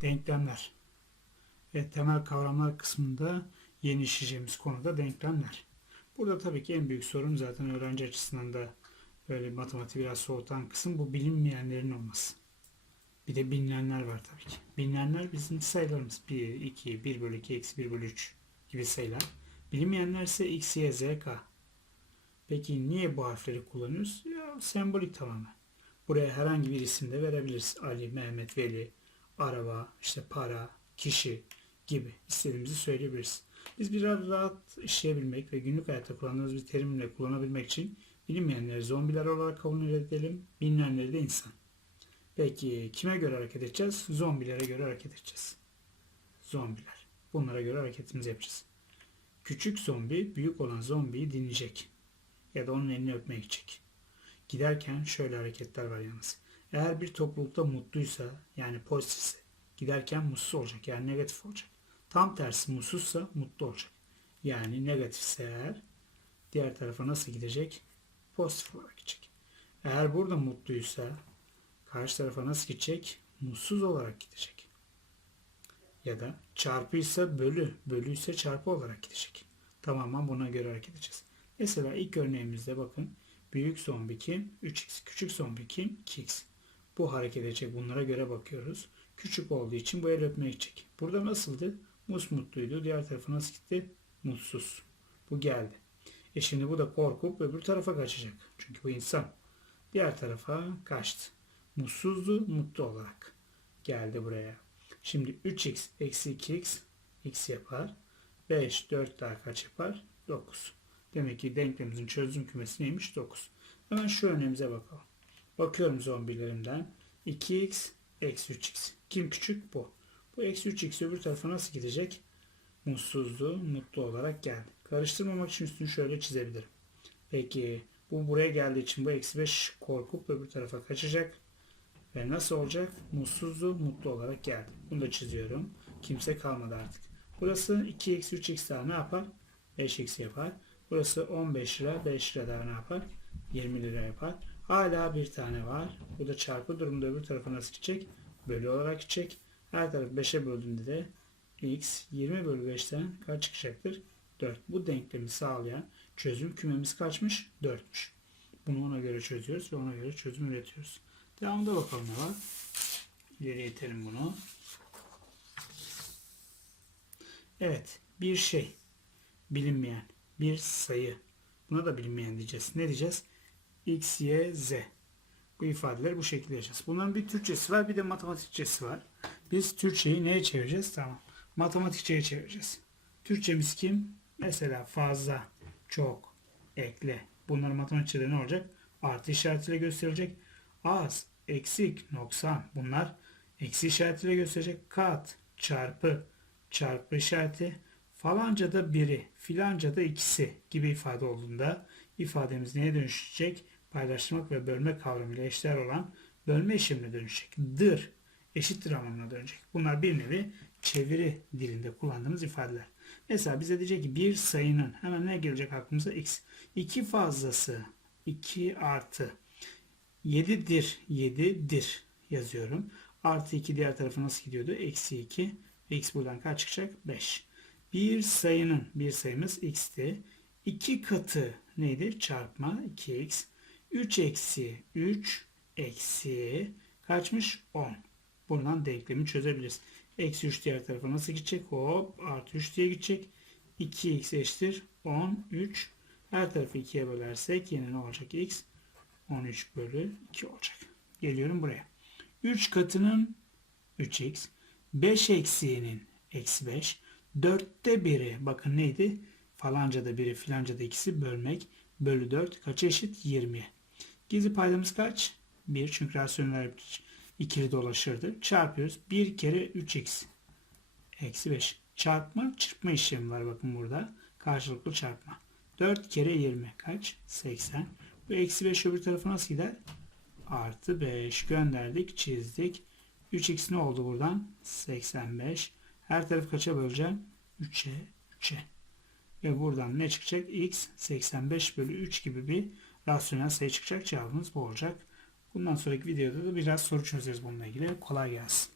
Denklemler. Ve temel kavramlar kısmında yeni işleyeceğimiz konuda denklemler. Burada tabii ki en büyük sorun zaten öğrenci açısından da böyle matematiği biraz soğutan kısım bu bilinmeyenlerin olması. Bir de bilinenler var tabii ki. Bilinenler bizim sayılarımız. 1, 2, 1 bölü 2, eksi 1 bölü 3 gibi sayılar. Bilinmeyenler ise x, y, z, k. Peki niye bu harfleri kullanıyoruz? Ya, sembolik tamamen. Buraya herhangi bir isim de verebiliriz. Ali, Mehmet, Veli, araba, işte para, kişi gibi istediğimizi söyleyebiliriz. Biz biraz rahat işleyebilmek ve günlük hayatta kullandığımız bir terimle kullanabilmek için bilinmeyenleri zombiler olarak kabul edelim, bilinenleri de insan. Peki kime göre hareket edeceğiz? Zombilere göre hareket edeceğiz. Zombiler. Bunlara göre hareketimizi yapacağız. Küçük zombi büyük olan zombiyi dinleyecek. Ya da onun elini öpmeye gidecek. Giderken şöyle hareketler var yalnız. Eğer bir toplulukta mutluysa yani pozitifse giderken mutsuz olacak yani negatif olacak. Tam tersi mutsuzsa mutlu olacak. Yani negatifse eğer diğer tarafa nasıl gidecek? Pozitif olarak gidecek. Eğer burada mutluysa karşı tarafa nasıl gidecek? Mutsuz olarak gidecek. Ya da çarpıysa bölü, bölüyse çarpı olarak gidecek. Tamamen buna göre hareket edeceğiz. Mesela ilk örneğimizde bakın büyük zombi kim? 3x. Küçük zombi kim? 2x. Bu hareket edecek. Bunlara göre bakıyoruz. Küçük olduğu için bu el öpmeye gidecek. Burada nasıldı? Mus mutluydu. Diğer tarafa nasıl gitti? Mutsuz. Bu geldi. E şimdi bu da korkup öbür tarafa kaçacak. Çünkü bu insan. Diğer tarafa kaçtı. Mutsuzdu, mutlu olarak geldi buraya. Şimdi 3x eksi 2x x yapar. 5, 4 daha kaç yapar? 9. Demek ki denklemimizin çözüm kümesi neymiş? 9. Hemen şu örneğimize bakalım. Bakıyorum zombilerimden. 2x eksi 3x. Kim küçük? Bu. Bu eksi 3x öbür tarafa nasıl gidecek? Mutsuzdu, mutlu olarak geldi. Karıştırmamak için üstünü şöyle çizebilirim. Peki bu buraya geldiği için bu eksi 5 korkup öbür tarafa kaçacak. Ve nasıl olacak? Mutsuzdu, mutlu olarak geldi. Bunu da çiziyorum. Kimse kalmadı artık. Burası 2 eksi 3 x daha ne yapar? 5 x yapar. Burası 15 lira, 5 lira daha ne yapar? 20 lira yapar. Hala bir tane var. Bu da çarpı durumda öbür tarafa nasıl gidecek? Bölü olarak gidecek. Her tarafı 5'e böldüğünde de x 20 bölü 5'ten kaç çıkacaktır? 4. Bu denklemi sağlayan çözüm kümemiz kaçmış? 4'müş. Bunu ona göre çözüyoruz ve ona göre çözüm üretiyoruz. Devamında bakalım ne var. İleriye itelim bunu. Evet. Bir şey. Bilinmeyen. Bir sayı. Buna da bilinmeyen diyeceğiz. Ne diyeceğiz? X, Y, Z. Bu ifadeleri bu şekilde yazacağız. Bunların bir Türkçesi var bir de matematikçesi var. Biz Türkçeyi neye çevireceğiz? Tamam. Matematikçeye çevireceğiz. Türkçemiz kim? Mesela fazla, çok, ekle. Bunların matematikçede ne olacak? Artı işaretiyle gösterilecek. Az, eksik, noksan. Bunlar eksi işaretiyle gösterecek. Kat, çarpı, çarpı işareti. Falanca da biri, filanca da ikisi gibi ifade olduğunda ifademiz neye dönüşecek? Paylaşmak ve bölme kavramıyla eşdeğer olan bölme işlemine dönüşecek. Dır eşittir anlamına dönecek. Bunlar bir nevi çeviri dilinde kullandığımız ifadeler. Mesela bize diyecek ki bir sayının hemen ne gelecek aklımıza? X. 2 fazlası 2 artı 7'dir 7'dir yazıyorum. Artı 2 diğer tarafa nasıl gidiyordu? Eksi 2. X buradan kaç çıkacak? 5. Bir sayının bir sayımız x'ti. 2 katı neydi? Çarpma 2x. 3 eksi 3 eksi kaçmış? 10. Buradan denklemi çözebiliriz. Eksi 3 diğer tarafa nasıl gidecek? Hop artı 3 diye gidecek. 2x eşittir 13. Her tarafı 2'ye bölersek yine ne olacak? x 13 bölü 2 olacak. Geliyorum buraya. 3 katının 3x. 5 eksiğinin eksi 5. 4'te biri bakın neydi? Falanca da biri filanca da ikisi bölmek. Bölü 4 kaça eşit? 20. Gizli paydamız kaç? 1 çünkü rasyonel ikili dolaşırdı. Çarpıyoruz. 1 kere 3x. Eksi 5. Çarpma çırpma işlemi var bakın burada. Karşılıklı çarpma. 4 kere 20 kaç? 80. Bu eksi 5 öbür tarafa nasıl gider? Artı 5 gönderdik çizdik. 3x ne oldu buradan? 85. Her tarafı kaça böleceğim? 3'e 3'e. Ve buradan ne çıkacak? x 85 bölü 3 gibi bir rasyonel sayı çıkacak. Cevabımız bu olacak. Bundan sonraki videoda da biraz soru çözeceğiz bununla ilgili. Kolay gelsin.